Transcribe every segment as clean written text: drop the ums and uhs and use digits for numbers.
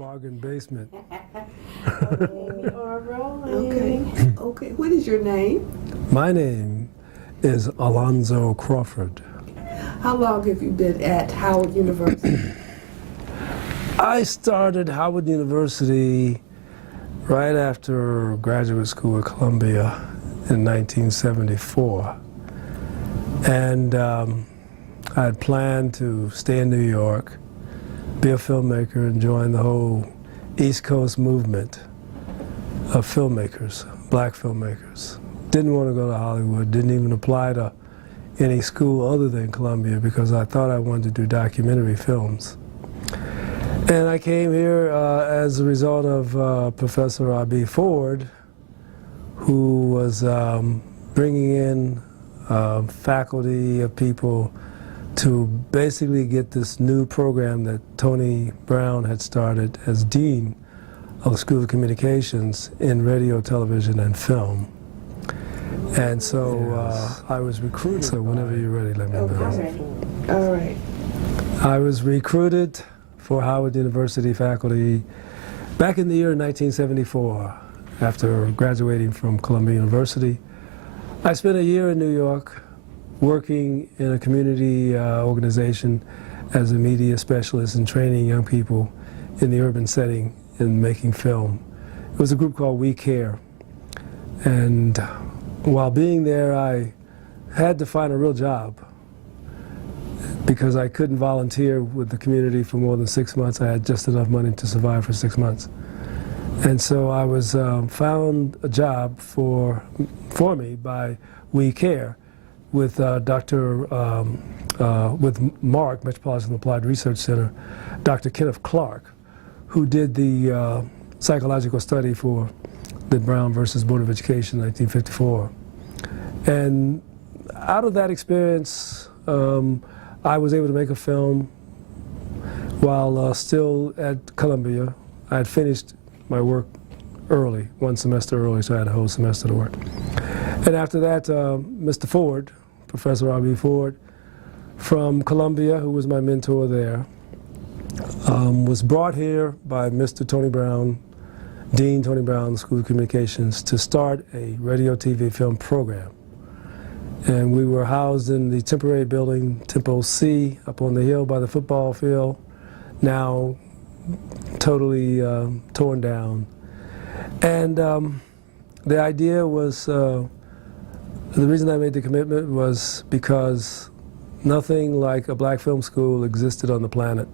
bargain basement. We are rolling. Okay. Okay. What is your name? My name is Alonzo Crawford. How long have you been at Howard University? I started Howard University right after graduate school at Columbia in 1974. And I had planned to stay in New York, be a filmmaker, and join the whole East Coast movement of filmmakers, black filmmakers. Didn't want to go to Hollywood, didn't even apply to any school other than Columbia because I thought I wanted to do documentary films. And I came here as a result of Professor R.B. Ford, who was bringing in faculty of people to basically get this new program that Tony Brown had started as Dean of the School of Communications in radio, television, and film. And so I was recruited. So whenever you're ready, let me know. All right. I was recruited for Howard University faculty back in the year 1974 after graduating from Columbia University. I spent a year in New York working in a community organization as a media specialist and training young people in the urban setting in making film. It was a group called We Care. And while being there, I had to find a real job because I couldn't volunteer with the community for more than 6 months. I had just enough money to survive for 6 months. And so I was found a job for me by We Care with with MARC, Metropolitan Applied Research Center, Dr. Kenneth Clark, who did the psychological study for the Brown versus Board of Education in 1954. And out of that experience, I was able to make a film while still at Columbia. I had finished my work early, 1 semester early, so I had a whole semester to work. And after that, Mr. Ford, Professor R.B. Ford, from Columbia, who was my mentor there, was brought here by Mr. Tony Brown, Dean Tony Brown, School of Communications, to start a radio, TV, film program. And we were housed in the temporary building, Tempo C, up on the hill by the football field, now totally torn down. And the idea was, the reason I made the commitment was because nothing like a black film school existed on the planet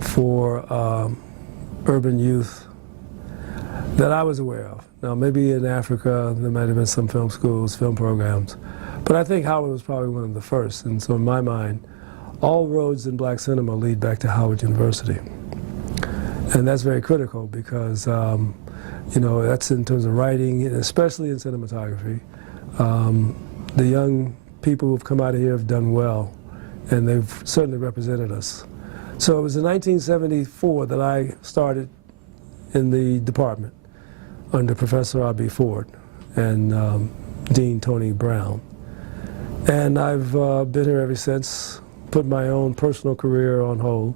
for urban youth that I was aware of. Now, maybe in Africa, there might have been some film schools, film programs, but I think Howard was probably one of the first. And so in my mind, all roads in black cinema lead back to Howard University. And that's very critical because, you know, that's in terms of writing, especially in cinematography. The young people who've come out of here have done well, and they've certainly represented us. So it was in 1974 that I started in the department under Professor R.B. Ford and Dean Tony Brown. And I've been here ever since, put my own personal career on hold.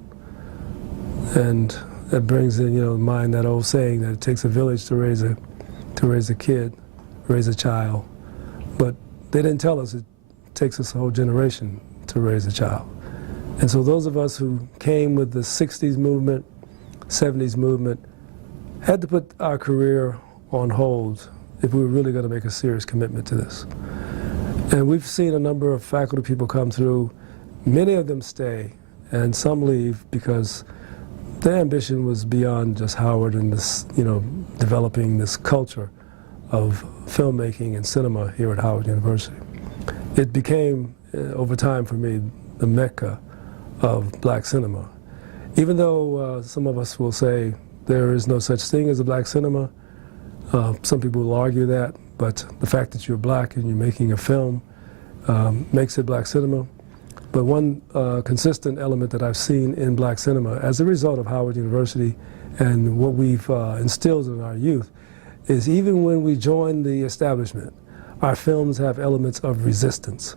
And that brings in, you know, mind that old saying that it takes a village to raise a kid, raise a child. But they didn't tell us it takes us a whole generation to raise a child. And so those of us who came with the 60s movement, 70s movement, had to put our career on hold if we were really going to make a serious commitment to this. And we've seen a number of faculty people come through. Many of them stay, and some leave because their ambition was beyond just Howard and this, you know, developing this culture of filmmaking and cinema here at Howard University. It became, over time for me, the mecca of black cinema. Even though some of us will say there is no such thing as a black cinema, some people will argue that, but the fact that you're black and you're making a film makes it black cinema. But one consistent element that I've seen in black cinema as a result of Howard University and what we've instilled in our youth is even when we join the establishment, our films have elements of resistance.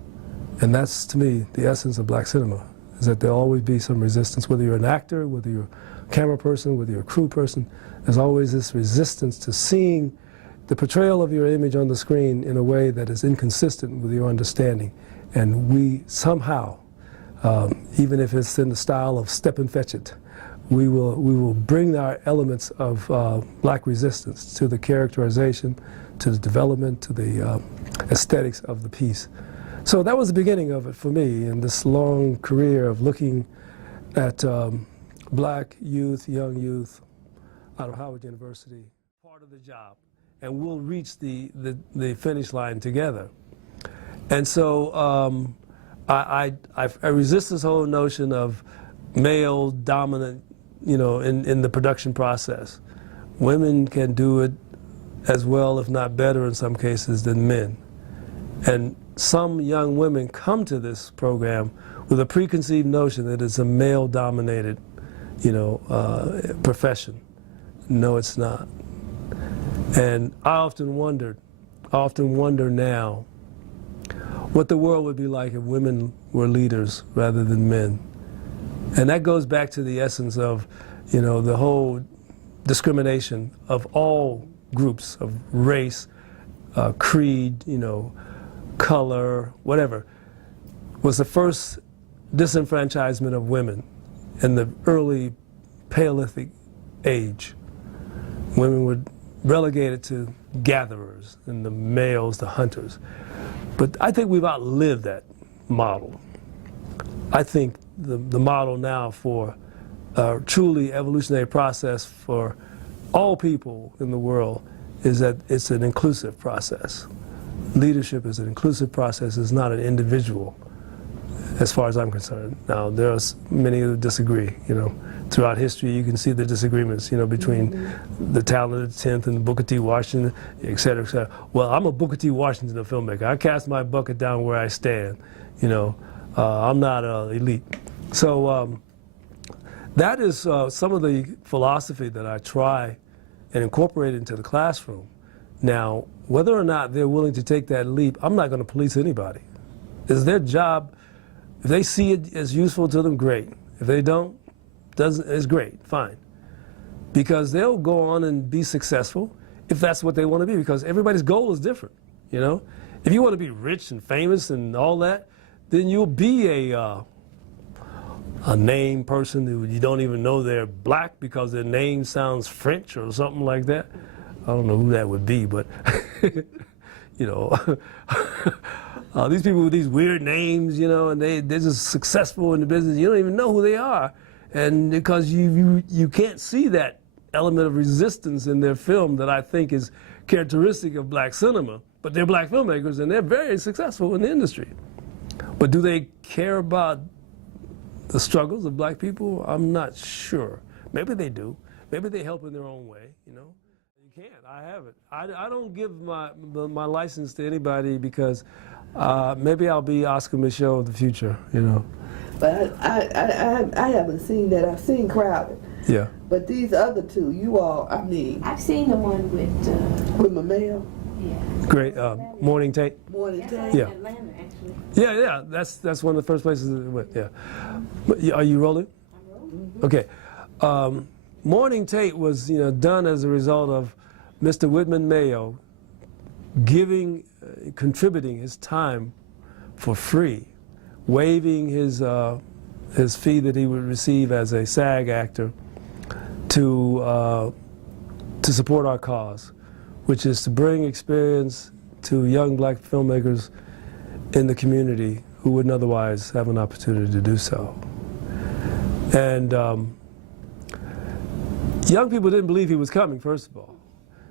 And that's, to me, the essence of black cinema, is that there'll always be some resistance, whether you're an actor, whether you're camera person, whether you're a crew person, there's always this resistance to seeing the portrayal of your image on the screen in a way that is inconsistent with your understanding. And we somehow, even if it's in the style of step and fetch it, we will bring our elements of black resistance to the characterization, to the development, to the aesthetics of the piece. So that was the beginning of it for me in this long career of looking at black youth, young youth out of Howard University. Part of the job, and we'll reach the finish line together. And so I resist this whole notion of male dominant, you know, in the production process. Women can do it as well, if not better in some cases, than men. And some young women come to this program with a preconceived notion that it's a male-dominated, you know, profession. No, it's not. And I often wonder now, what the world would be like if women were leaders rather than men. And that goes back to the essence of, you know, the whole discrimination of all groups of race, creed, you know, color, whatever, was the first disenfranchisement of women in the early Paleolithic age. Women were relegated to gatherers and the males the hunters. But I think we've outlived that model. I think the model now for a truly evolutionary process for all people in the world is that it's an inclusive process. Leadership is an inclusive process, it's not an individual, as far as I'm concerned. Now, there are many who disagree, you know. Throughout history, you can see the disagreements, you know, between the talented 10th and Booker T. Washington, et cetera, et cetera. Well, I'm a Booker T. Washington, a filmmaker. I cast my bucket down where I stand, you know. I'm not elite. So that is some of the philosophy that I try and incorporate into the classroom. Now, whether or not they're willing to take that leap, I'm not going to police anybody. It's their job. If they see it as useful to them, great. If they don't, it's great, fine. Because they'll go on and be successful if that's what they want to be, because everybody's goal is different, you know? If you want to be rich and famous and all that, then you'll be a name person who you don't even know they're black because their name sounds French or something like that. I don't know who that would be, but, you know, these people with these weird names, you know, and they're just successful in the business. You don't even know who they are. And because you can't see that element of resistance in their film that I think is characteristic of black cinema, but they're black filmmakers and they're very successful in the industry. But do they care about the struggles of black people? I'm not sure. Maybe they do. Maybe they help in their own way, you know? You can't. I haven't. I don't give my license to anybody because maybe I'll be Oscar Micheaux of the future, you know? But I haven't seen that. I've seen Crowded. Yeah. But these other two, you all, I mean. I've seen the one with Mameo. Yeah. Great. Morning Tate. Morning That's Tate. right, Yeah. in Atlanta, actually. Yeah. That's one of the first places that went. Yeah. But are you rolling? I'm rolling. Okay. Morning Tate was, you know, done as a result of Mr. Whitman Mayo contributing his time for free, waiving his fee that he would receive as a SAG actor to support our cause, which is to bring experience to young black filmmakers in the community who wouldn't otherwise have an opportunity to do so. And young people didn't believe he was coming, first of all.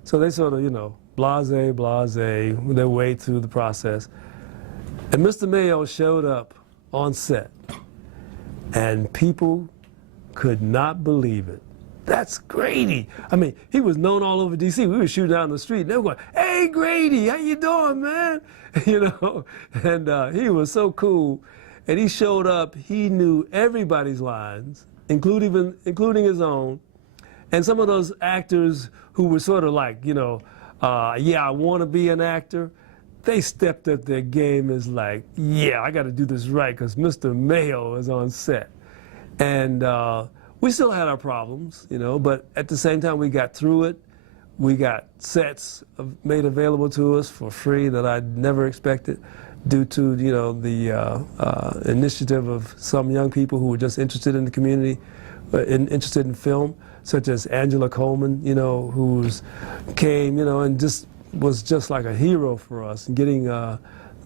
So they sort of, you know, blase, their way through the process. And Mr. Mayo showed up on set, and people could not believe it. That's Grady. I mean, he was known all over D.C. We were shooting down the street, and they were going, "Hey, Grady, how you doing, man?" You know, and he was so cool. And he showed up. He knew everybody's lines, including his own. And some of those actors who were sort of like, you know, yeah, I want to be an actor, they stepped up their game as like, yeah, I got to do this right because Mr. Mayo is on set. And we still had our problems, you know, but at the same time we got through it. We got sets made available to us for free that I'd never expected, due to, you know, the initiative of some young people who were just interested in the community, interested in film, such as Angela Coleman, you know, came, you know, and was just like a hero for us in getting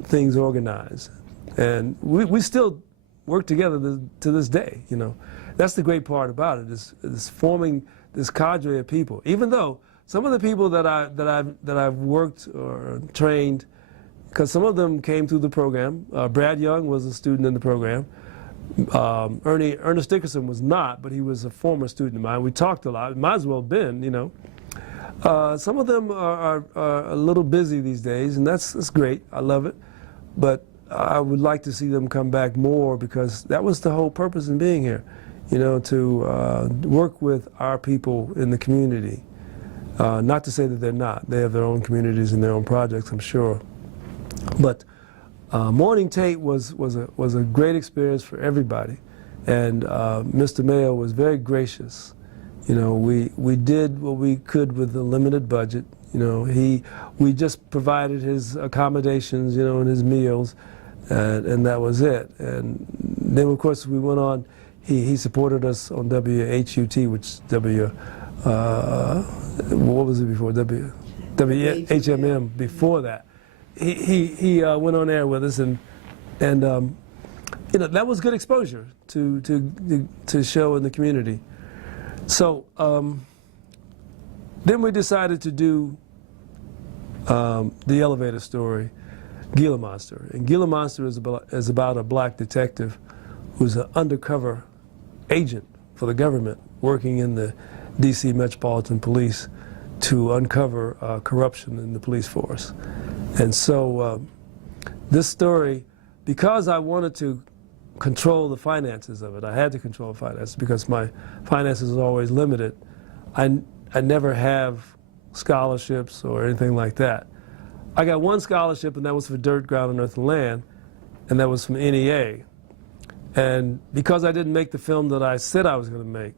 things organized. And we still work together to this day, you know. That's the great part about it, is forming this cadre of people. Even though some of the people that I've worked or trained, because some of them came through the program. Brad Young was a student in the program. Ernest Dickerson was not, but he was a former student of mine. We talked a lot. It might as well have been, you know. Some of them are a little busy these days, and that's great. I love it. But I would like to see them come back more, because that was the whole purpose in being here, you know, to work with our people in the community. Not to say that they're not. They have their own communities and their own projects, I'm sure. But Morning Tate was a great experience for everybody, and Mr. Mayo was very gracious. You know, we did what we could with a limited budget. You know, we just provided his accommodations, you know, and his meals, and that was it. And then of course we went on. He supported us on WHUT, which what was it before? WHMM before that. He went on air with us, and you know, that was good exposure to show in the community. So then we decided to do the elevator story, GILA Monster. And GILA Monster is about a black detective who's an undercover agent for the government working in the DC Metropolitan Police to uncover corruption in the police force. And so this story, because I wanted to control the finances of it, I had to control the finances because my finances are always limited. I never have scholarships or anything like that. I got one scholarship, and that was for Dirt, Ground, and Earth and Land, and that was from NEA. And because I didn't make the film that I said I was going to make,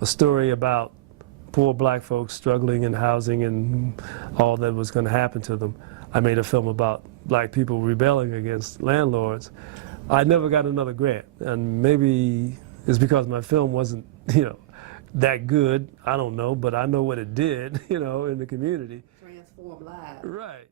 a story about poor black folks struggling in housing and all that was going to happen to them, I made a film about black people rebelling against landlords. I never got another grant, and maybe it's because my film wasn't, you know, that good. I don't know, but I know what it did, you know, in the community. Transform lives. Right.